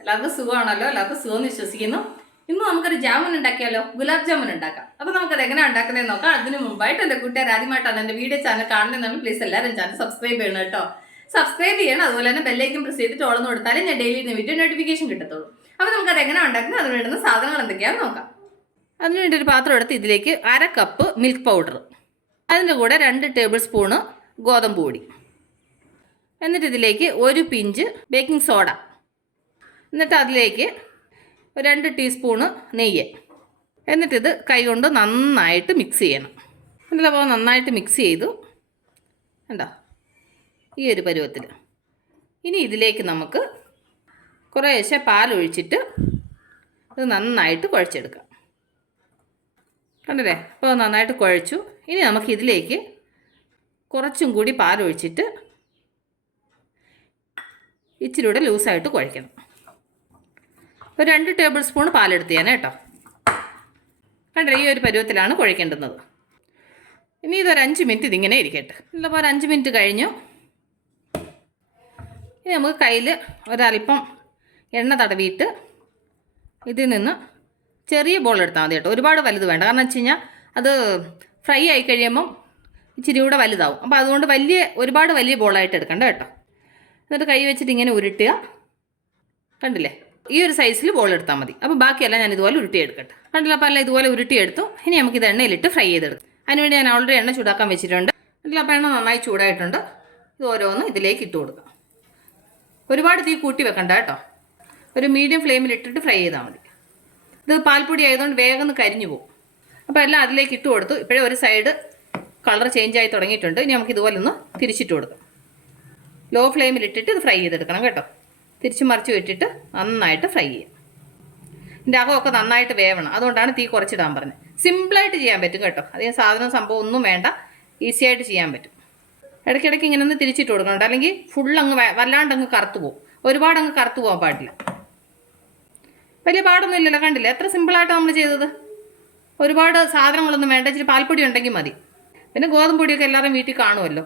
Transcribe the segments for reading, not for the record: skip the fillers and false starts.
എല്ലാവർക്കും സുഖമാണല്ലോ, എല്ലാവർക്കും സുഖം വിശ്വസിക്കുന്നു. ഇന്ന് നമുക്കൊരു ജാമുൻ ഉണ്ടാക്കിയാലോ, ഗുലാബ് ജാമുൻ ഉണ്ടാക്കാം. അപ്പോൾ നമുക്കത് എങ്ങനെ ഉണ്ടാക്കുന്നതെന്ന് നോക്കാം. അതിന് മുമ്പായിട്ട് എൻ്റെ കൂട്ടുകാർ ആദ്യമായിട്ടാണ് എൻ്റെ വീഡിയോ ചാനൽ കാണുന്നതെന്ന് പ്ലീസ് എല്ലാവരും ചാനൽ സബ്സ്ക്രൈബ് ചെയ്യണം കേട്ടോ. സബ്സ്ക്രൈബ് ചെയ്യണം, അതുപോലെ തന്നെ ബെല്ലൈക്കൻ പ്രസ് ചെയ്തിട്ട് ഓളന്ന് കൊടുത്താലേ ഞാൻ ഡെയിലി വീഡിയോ നോട്ടിഫിക്കേഷൻ കിട്ടത്തുള്ളൂ. അപ്പോൾ നമുക്കത് എങ്ങനെ ഉണ്ടാക്കുന്നത്, അതിന് വേണ്ടുന്ന സാധനങ്ങൾ എന്തൊക്കെയാണെന്ന് നോക്കാം. അതിനുവേണ്ടി ഒരു പാത്രം എടുത്ത് ഇതിലേക്ക് 1/2 കപ്പ് മിൽക്ക് പൗഡർ, അതിൻ്റെ കൂടെ 2 ടേബിൾ സ്പൂണ് ഗോതമ്പ് പൊടി, എന്നിട്ട് ഇതിലേക്ക് 1 പിഞ്ച് ബേക്കിംഗ് സോഡ, എന്നിട്ട് അതിലേക്ക് 2 ടീസ്പൂണ് നെയ്യ്, എന്നിട്ടിത് കൈകൊണ്ട് നന്നായിട്ട് മിക്സ് ചെയ്യണം. എന്നിട്ടപ്പോൾ നന്നായിട്ട് മിക്സ് ചെയ്തു കണ്ടോ, ഈ ഒരു പരുവത്തിൽ. ഇനി ഇതിലേക്ക് നമുക്ക് കുറേശ്ശെ പാലൊഴിച്ചിട്ട് ഇത് നന്നായിട്ട് കുഴച്ചെടുക്കാം. കണ്ടില്ലേ, അപ്പോൾ നന്നായിട്ട് കുഴച്ചു. ഇനി നമുക്ക് ഇതിലേക്ക് കുറച്ചും കൂടി പാലൊഴിച്ചിട്ട് ഇച്ചിരി കൂടെ ലൂസായിട്ട് കുഴയ്ക്കണം. ഒരു 2 ടേബിൾ സ്പൂൺ പാലെടുത്ത് ഞാൻ കേട്ടോ. കണ്ടില്ലേ, ഈ ഒരു പരുവത്തിലാണ് കുഴയ്ക്കേണ്ടുന്നത്. ഇനി ഇതൊരു 5 മിനിറ്റ് ഇതിങ്ങനെ ഇരിക്കട്ടെ. ഇപ്പോൾ ഒരു 5 മിനിറ്റ് കഴിഞ്ഞു. ഇനി നമുക്ക് കയ്യിൽ ഒരല്പം എണ്ണ തടവിയിട്ട് ഇതിൽ നിന്ന് ചെറിയ ബോൾ എടുത്താൽ മതി കേട്ടോ. ഒരുപാട് വലുത് വേണ്ട, കാരണം വെച്ച് കഴിഞ്ഞാൽ അത് ഫ്രൈ ആയി കഴിയുമ്പം ഇച്ചിരി കൂടെ വലുതാവും. അപ്പോൾ അതുകൊണ്ട് ഒരുപാട് വലിയ ബോളായിട്ട് എടുക്കണ്ട കേട്ടോ. എന്നിട്ട് കൈ വെച്ചിട്ട് ഇങ്ങനെ ഉരുട്ടുക. കണ്ടില്ലേ, ഈ ഒരു സൈസിൽ ബോൾ എടുത്താൽ മതി. അപ്പോൾ ബാക്കിയെല്ലാം ഞാൻ ഇതുപോലെ ഉരുട്ടിയെടുക്കട്ടെ. കണ്ടില്ല, അപ്പോൾ എല്ലാം ഇതുപോലെ ഉരുട്ടിയെടുത്തു. ഇനി നമുക്കിത് എണ്ണയിലിട്ട് ഫ്രൈ ചെയ്തെടുക്കും. അതിനുവേണ്ടി ഞാൻ ഓൾറെഡി എണ്ണ ചൂടാക്കാൻ വെച്ചിട്ടുണ്ട്. കണ്ടില്ല, അപ്പോൾ എണ്ണ നന്നായി ചൂടായിട്ടുണ്ട്. ഇത് ഓരോന്ന് ഇതിലേക്ക് ഇട്ട് കൊടുക്കാം. ഒരുപാട് തീ കൂട്ടി വെക്കണ്ട കേട്ടോ, ഒരു മീഡിയം ഫ്ലെയിമിൽ ഇട്ടിട്ട് ഫ്രൈ ചെയ്താൽ മതി. ഇത് പാൽപ്പൊടി ആയതുകൊണ്ട് വേഗം ഒന്ന് കരിഞ്ഞു പോകും. അപ്പോൾ എല്ലാം അതിലേക്ക് ഇട്ട് കൊടുത്തു. ഇപ്പോഴേ ഒരു സൈഡ് കളർ ചേഞ്ച് ആയി തുടങ്ങിയിട്ടുണ്ട്. ഇനി നമുക്ക് ഇതുപോലെ ഒന്ന് തിരിച്ചിട്ട് കൊടുക്കാം. ലോ ഫ്ലെയിമിൽ ഇട്ടിട്ട് ഇത് ഫ്രൈ ചെയ്തെടുക്കണം കേട്ടോ. തിരിച്ച് മറിച്ച് ഇട്ടിട്ട് നന്നായിട്ട് ഫ്രൈ ചെയ്യാം. ഇതിൻ്റെ അകമൊക്കെ നന്നായിട്ട് വേവണം, അതുകൊണ്ടാണ് തീ കുറച്ചിടാൻ പറഞ്ഞത്. സിമ്പിളായിട്ട് ചെയ്യാൻ പറ്റും കേട്ടോ, അധികം സംഭവം ഒന്നും വേണ്ട, ഈസി ആയിട്ട് ചെയ്യാൻ പറ്റും. ഇടയ്ക്കിടയ്ക്ക് ഇങ്ങനെ ഒന്ന് തിരിച്ചിട്ട് കൊടുക്കണം, അല്ലെങ്കിൽ ഫുള്ളങ്ങ് വല്ലാണ്ടങ്ങ് കറുത്തു പോകും. ഒരുപാടങ്ങ് കറുത്തു പോകാൻ പാടില്ല. വലിയ പാടൊന്നും ഇല്ലല്ലോ, കണ്ടില്ല എത്ര സിമ്പിളായിട്ട് നമ്മൾ ചെയ്തത്. ഒരുപാട് സാധനങ്ങളൊന്നും വേണ്ട, ഇച്ചിരി പാൽപ്പൊടി ഉണ്ടെങ്കിൽ മതി. പിന്നെ ഗോതമ്പ് പൊടിയൊക്കെ എല്ലാവരും വീട്ടിൽ കാണുമല്ലോ.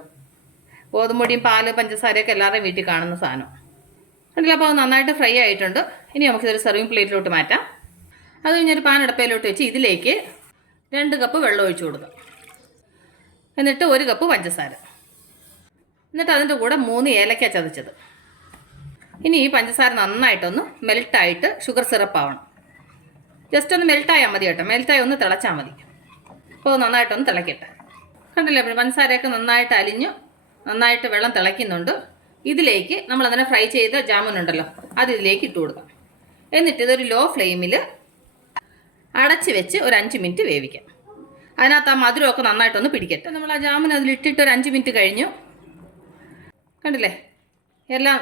ഗോതമ്പ് പൊടിയും പാല് പഞ്ചസാരയൊക്കെ എല്ലാവരുടെയും വീട്ടിൽ കാണുന്ന സാധനം. കണ്ടില്ല, അപ്പോൾ അത് നന്നായിട്ട് ഫ്രൈ ആയിട്ടുണ്ട്. ഇനി നമുക്കിതൊരു സെർവിങ് പ്ലേറ്റിലോട്ട് മാറ്റാം. അത് കഴിഞ്ഞൊരു പാൻ അടപ്പയിലോട്ട് വെച്ച് ഇതിലേക്ക് 2 കപ്പ് വെള്ളം ഒഴിച്ചു കൊടുക്കാം. എന്നിട്ട് 1 കപ്പ് പഞ്ചസാര, എന്നിട്ട് അതിൻ്റെ കൂടെ 3 ഏലക്ക ചതച്ചത്. ഇനി ഈ പഞ്ചസാര നന്നായിട്ടൊന്ന് മെൽട്ടായിട്ട് ഷുഗർ സിറപ്പ് ആവണം. ജസ്റ്റ് ഒന്ന് മെൽട്ടായാൽ മതി കേട്ടോ, മെൽറ്റായി ഒന്ന് തിളച്ചാൽ മതി. അപ്പോൾ നന്നായിട്ടൊന്ന് തിളക്കട്ടെ. കണ്ടില്ലേ, പഞ്ചസാരയൊക്കെ നന്നായിട്ട് അലിഞ്ഞു, നന്നായിട്ട് വെള്ളം തിളയ്ക്കുന്നുണ്ട്. ഇതിലേക്ക് നമ്മൾ അങ്ങനെ ഫ്രൈ ചെയ്ത ജാമുൻ ഉണ്ടല്ലോ, അത് ഇതിലേക്ക് ഇട്ട് കൊടുക്കാം. എന്നിട്ട് ഇതൊരു ലോ ഫ്ലെയിമിൽ അടച്ച് വെച്ച് ഒരു 5 മിനിറ്റ് വേവിക്കാം. അതിനകത്ത് ആ മധുരമൊക്കെ നന്നായിട്ടൊന്ന് പിടിക്കട്ടെ. നമ്മൾ ആ ജാമുൻ അതിലിട്ടിട്ട് ഒരു 5 മിനിറ്റ് കഴിഞ്ഞു. കണ്ടില്ലേ, എല്ലാം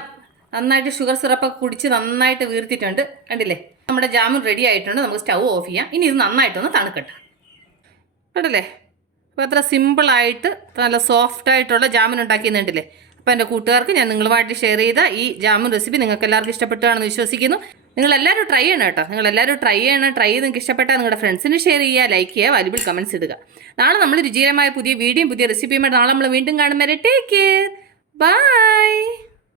നന്നായിട്ട് ഷുഗർ സിറപ്പൊക്കെ കുടിച്ച് നന്നായിട്ട് വീർത്തിട്ടുണ്ട്. കണ്ടില്ലേ, നമ്മുടെ ജാമുൻ റെഡി ആയിട്ടുണ്ട്. നമുക്ക് സ്റ്റൗ ഓഫ് ചെയ്യാം. ഇനി ഇത് നന്നായിട്ടൊന്ന് തണുക്കട്ടെ. കണ്ടില്ലേ, അപ്പോൾ അത്ര സിമ്പിളായിട്ട് നല്ല സോഫ്റ്റായിട്ടുള്ള ജാമുൻ ഉണ്ടാക്കിയെന്നുണ്ടല്ലേ. അപ്പോൾ എൻ്റെ കൂട്ടുകാർക്ക് ഞാൻ നിങ്ങളുമായിട്ട് ഷെയർ ചെയ്ത ഈ ജാമുൻ റെസിപ്പി നിങ്ങൾക്ക് എല്ലാവർക്കും ഇഷ്ടപ്പെട്ടാണെന്ന് വിശ്വസിക്കുന്നു. നിങ്ങളെല്ലാവരും ട്രൈ ചെയ്യണം കേട്ടോ, നിങ്ങളെല്ലാവരും ട്രൈ ചെയ്ത് നിങ്ങൾക്ക് ഇഷ്ടപ്പെട്ടാൽ നിങ്ങളുടെ ഫ്രണ്ട്സിന് ഷെയർ ചെയ്യുക, ലൈക്ക് ചെയ്യുക, വാല്യുബിൾ കമൻറ്റ്സ് ഇടുക. നാളെ നമ്മൾ രുചികരമായ പുതിയ വീഡിയോയും പുതിയ റെസിപ്പിയുമായിട്ട് നാളെ നമ്മൾ വീണ്ടും കാണും വരെ ടേക്ക് കെയർ, ബൈ.